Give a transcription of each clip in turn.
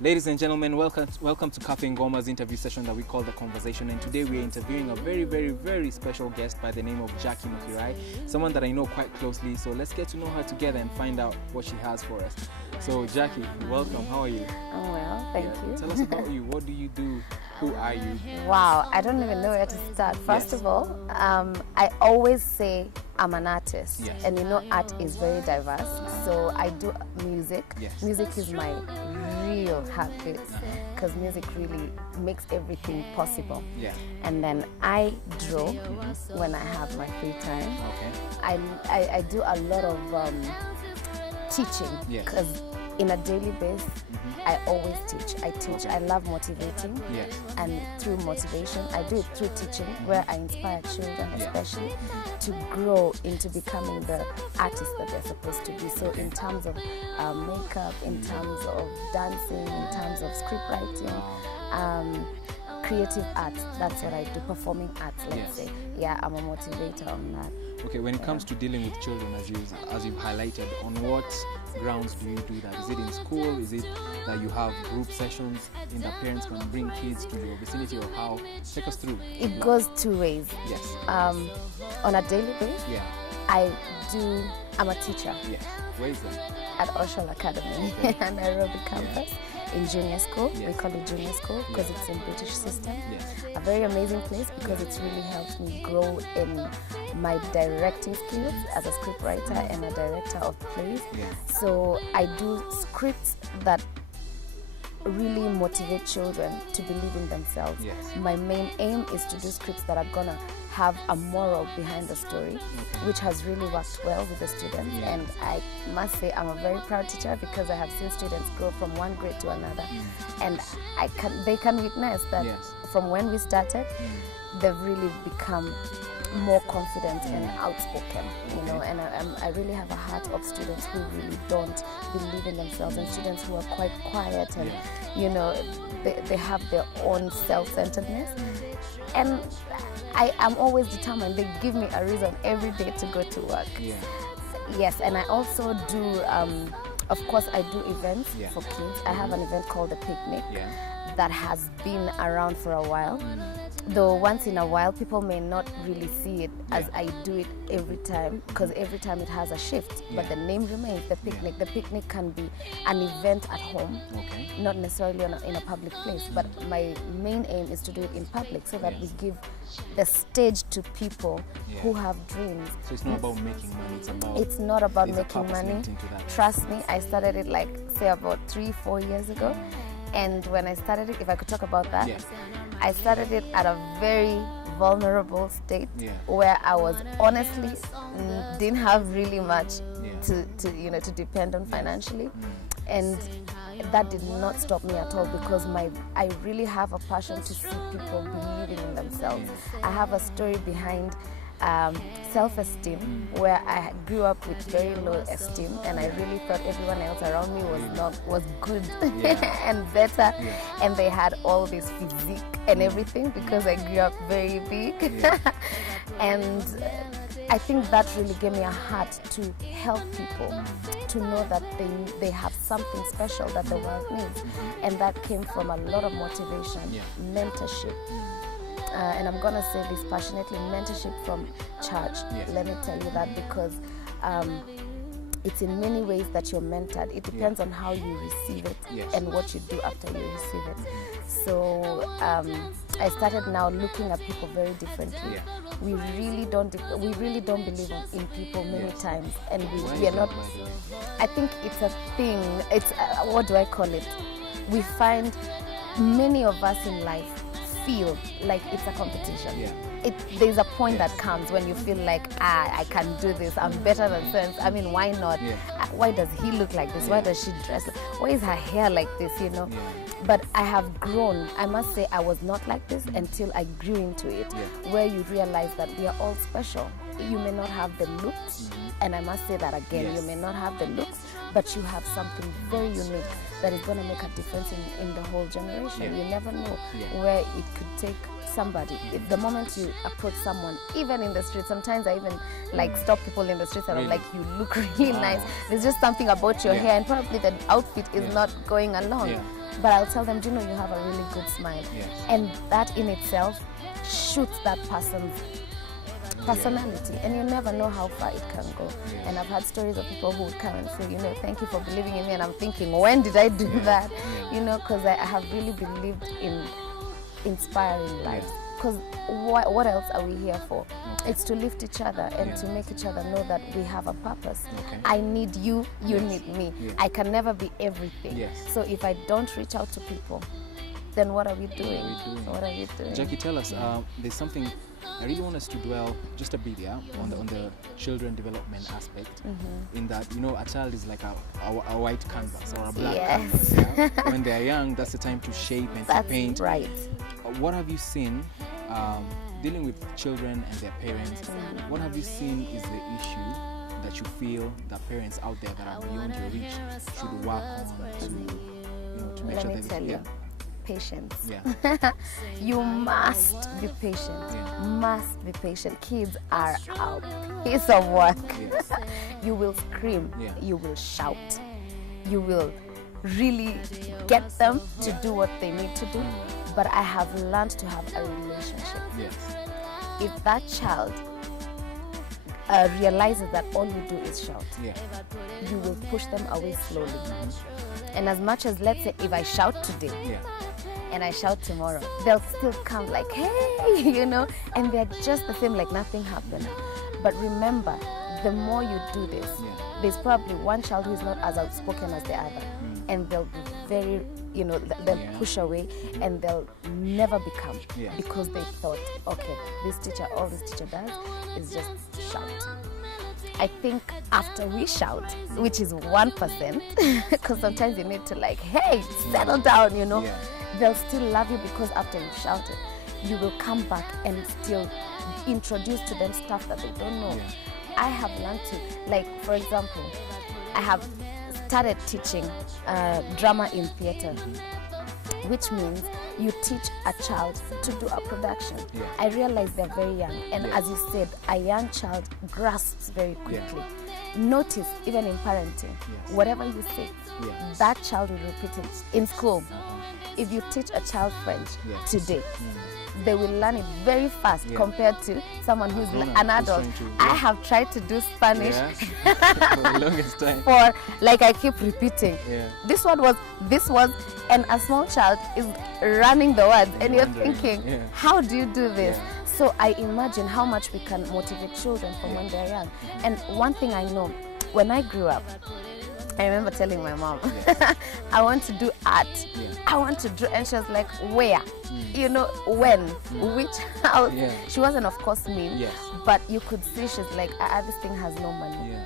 Ladies and gentlemen, welcome to Cafe Ngoma's interview session that we call The Conversation. And today we are interviewing a very, very, very special guest by the name of Jackie Mukirai, someone that I know quite closely. So let's get to know her together and find out what she has for us. So Jackie, welcome. How are you? I'm well, thank you. Tell us about you. What do you do? Who are you? Wow, I don't even know where to start. First of all, I always say I'm an artist. Yes. And you know, art is very diverse. So I do music. Yes. Music is my real heartbeat because music really makes everything possible. Yeah. And then I draw when I have my free time. Okay. I do a lot of teaching Yes. because in a daily basis, I always teach. I teach. I love motivating. Yes. And through motivation, I do it through teaching, where I inspire children, especially, to grow into becoming the artists that they're supposed to be. So in terms of makeup, in terms of dancing, in terms of script writing, creative arts, that's what I do. Performing arts, let's say. Yeah, I'm a motivator on that. Okay, when it comes to dealing with children, as you've highlighted, on what grounds do you do that? Is it in school? Is it that you have group sessions and that parents can bring kids to your vicinity, or how? Take us through. It goes two ways. Yes. On a daily basis, Yeah. I'm a teacher. Yes. Where is that? At Oshal Academy and Nairobi campus in junior school. Yes. We call it junior school because it's in British system. Yes. A very amazing place because it's really helped me grow in my directing skills as a scriptwriter and a director of plays. Yes. So I do scripts that really motivate children to believe in themselves. Yes. My main aim is to do scripts that are gonna have a moral behind the story, which has really worked well with the students. Yeah. And I must say I'm a very proud teacher because I have seen students grow from one grade to another. And they can witness that from when we started, they've really become more confident and outspoken, you know, and I really have a heart of students who really don't believe in themselves, and students who are quite quiet and, you know, they have their own self-centeredness. And I am always determined. They give me a reason every day to go to work. Yeah. Yes, and I also do, of course, I do events for kids. I have an event called The Picnic that has been around for a while. Though once in a while, people may not really see it as I do it every time, because every time it has a shift. But the name remains The Picnic. The Picnic can be an event at home, not necessarily in a public place. But my main aim is to do it in public so that we give the stage to people who have dreams. So it's not about making money, it's not about there's a making purpose money. linked into that. Trust me, I started it like, say, about 3-4 years ago. And when I started it, if I could talk about that, I started it at a very vulnerable state where I was honestly didn't have really much to depend on financially. And that did not stop me at all because I really have a passion to see people believing in themselves. I have a story behind self-esteem where I grew up with very low esteem, and I really thought everyone else around me was good and better, and they had all this physique and everything because I grew up very big. And I think that really gave me a heart to help people to know that they have something special that the world needs, and that came from a lot of motivation, mentorship. And I'm going to say this passionately, mentorship from church. Let me tell you that because it's in many ways that you're mentored. It depends on how you receive it and what you do after you receive it. So I started now looking at people very differently. We really don't believe in people many times, and we are not. I think it's a thing. It's what do I call it? We find many of us in life feel like it's a competition. There's a point that comes when you feel like, I can do this, I'm better than friends. I mean, why not? Why does he look like this? Why does she dress? Why is her hair like this, you know? But I have grown. I must say I was not like this until I grew into it, where you realize that we are all special. You may not have the looks, and I must say that again, you may not have the looks, but you have something very unique that is going to make a difference in the whole generation. You never know where it could take somebody. The moment you approach someone, even in the street, sometimes I even like stop people in the streets and I'm like, you look really nice. There's just something about your hair, and probably the outfit is not going along. but I'll tell them, do you know you have a really good smile? And that in itself shoots that person's personality, and you never know how far it can go. And I've had stories of people who would come and say, you know, thank you for believing in me, and I'm thinking, when did I do that? You know, because I have really believed in inspiring lives. Because what else are we here for? It's to lift each other and to make each other know that we have a purpose. I need you, you need me. I can never be everything. So if I don't reach out to people, then what are we doing? What are we doing? Jackie, tell us, there's something I really want us to dwell just a bit on the children development aspect. In that, you know, a child is like a white canvas or a black canvas. When they're young, that's the time to shape and to paint. Right. What have you seen dealing with children and their parents? What have you seen is the issue that you feel that parents out there that are beyond your reach should work on to, you know, to make sure that patience. You must be patient. Must be patient. Kids are a piece of work. You will scream. You will shout. You will really get them to do what they need to do. But I have learned to have a relationship. If that child realizes that all you do is shout, you will push them away slowly. And as much as, let's say, if I shout today, and I shout tomorrow, they'll still come like, hey, you know, and they're just the same, like nothing happened. But remember, the more you do this, there's probably one child who is not as outspoken as the other, and they'll be very, you know, they'll push away, and they'll never become, because they thought, okay, this teacher, all this teacher does is just shout. I think after we shout, which is 1%, because sometimes you need to like, hey, settle down, you know, they'll still love you, because after you've shouted, you will come back and still introduce to them stuff that they don't know. I have learned to, like, for example, I have started teaching drama in theater, which means you teach a child to do a production. I realize they're very young, and as you said, a young child grasps very quickly. Notice, even in parenting, whatever you say, that child will repeat it in school. If you teach a child French today, they will learn it very fast compared to someone who's an adult. I have tried to do Spanish for the longest time. For, like, I keep repeating. This word was, and a small child is running the words, and you're thinking, how do you do this? So I imagine how much we can motivate children from when they're young. And one thing I know, when I grew up, I remember telling my mom, I want to do art. I want to draw. And she was like, where? You know, when? Which house? She wasn't, of course, mean. But you could see she's like, this thing has no money.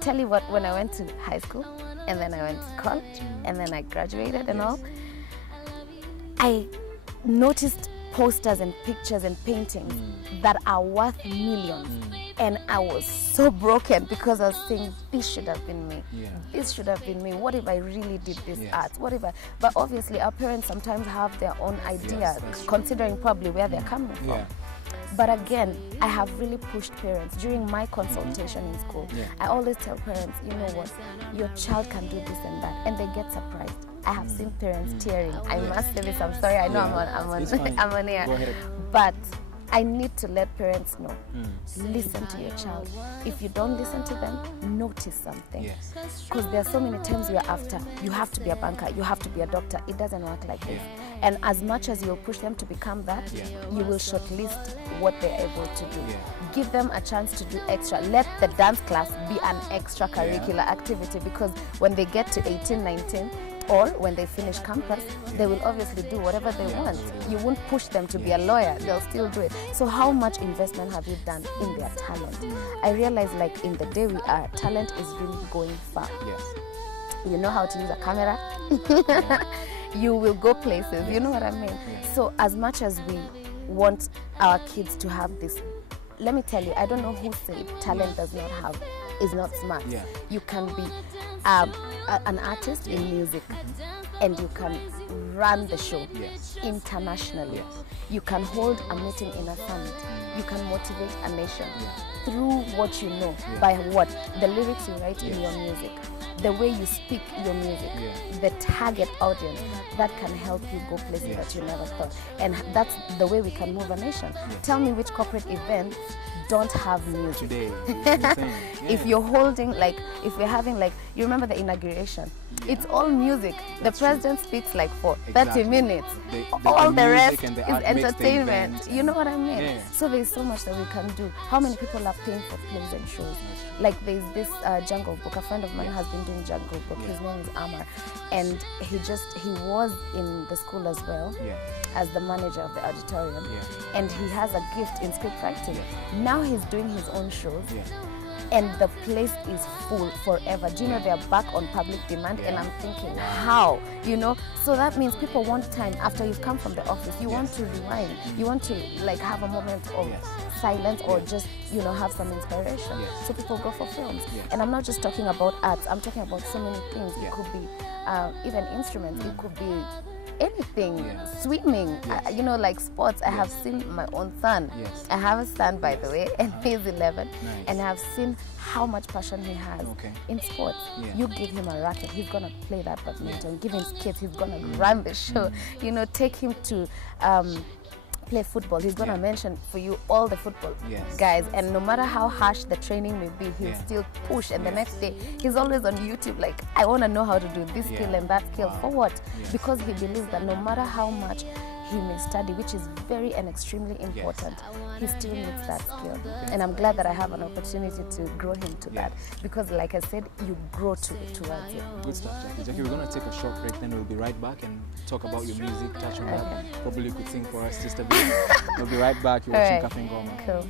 Tell you what, when I went to high school, and then I went to college, and then I graduated and all, I noticed posters and pictures and paintings that are worth millions. And I was so broken, because I was saying, this should have been me. This should have been me. What if I really did this art? What if I... But obviously, our parents sometimes have their own ideas, considering probably where they're coming from. But again, I have really pushed parents during my consultation in school. I always tell parents, you know what, your child can do this and that, and they get surprised. I have seen parents tearing. I must say this. I'm sorry. I know I'm on air, but I need to let parents know. Listen to your child. If you don't listen to them, notice something. Because there are so many times you're after, you have to be a banker, you have to be a doctor. It doesn't work like this. And as much as you'll push them to become that, you will shortlist what they're able to do. Give them a chance to do extra. Let the dance class be an extracurricular activity, because when they get to 18, 19, or when they finish campus, they will obviously do whatever they want. You won't push them to be a lawyer, they'll still do it. So how much investment have you done in their talent? I realize, like, in the day we are, talent is really going far. You know how to use a camera? You will go places, you know what I mean? So as much as we want our kids to have this, let me tell you, I don't know who said talent is not smart. You can be an artist in music, and you can run the show internationally. You can hold a meeting in a summit. You can motivate a nation through what you know, by what? The lyrics you write in your music. the way you speak your music, the target audience, that can help you go places that you never thought. And that's the way we can move a nation. Tell me which corporate events don't have music. Today, if you're holding, like, if we're having, like, you remember the inauguration, it's all music. The president speaks like for 30 minutes. All the rest is entertainment. You know what I mean? So there's so much that we can do. How many people are paying for plays and shows? Like there's this Jungle Book. A friend of mine has been doing Jungle Book. His name is Amar, and he was in the school as well as the manager of the auditorium, and he has a gift in script writing. Now he's doing his own shows. And the place is full forever. Do you know they're back on public demand? And I'm thinking, how? You know? So that means people want time after you've come from the office. You want to rewind. You want to like have a moment of silence or just, you know, have some inspiration. So people go for films. And I'm not just talking about arts. I'm talking about so many things. It could be even instruments. It could be anything, swimming, you know, like sports. I have seen my own son. I have a son, by the way, and he's 11, and I have seen how much passion he has in sports. You give him a racket, he's gonna play that badminton. Give him skates, he's gonna run the show. You know, take him to play football, he's gonna mention for you all the football guys, and no matter how harsh the training may be, he'll still push. And the next day he's always on YouTube like, I want to know how to do this skill and that skill. For what? Because he believes that no matter how much he may study, which is very and extremely important, he still needs that skill. And I'm glad that I have an opportunity to grow him to that, because like I said, you grow towards it. Good stuff, Jackie. Jackie, we're going to take a short break, then we'll be right back and talk about your music, touch on that. Probably you could sing for us just a bit. We'll be right back. You're watching Cafe Ngoma. Cool.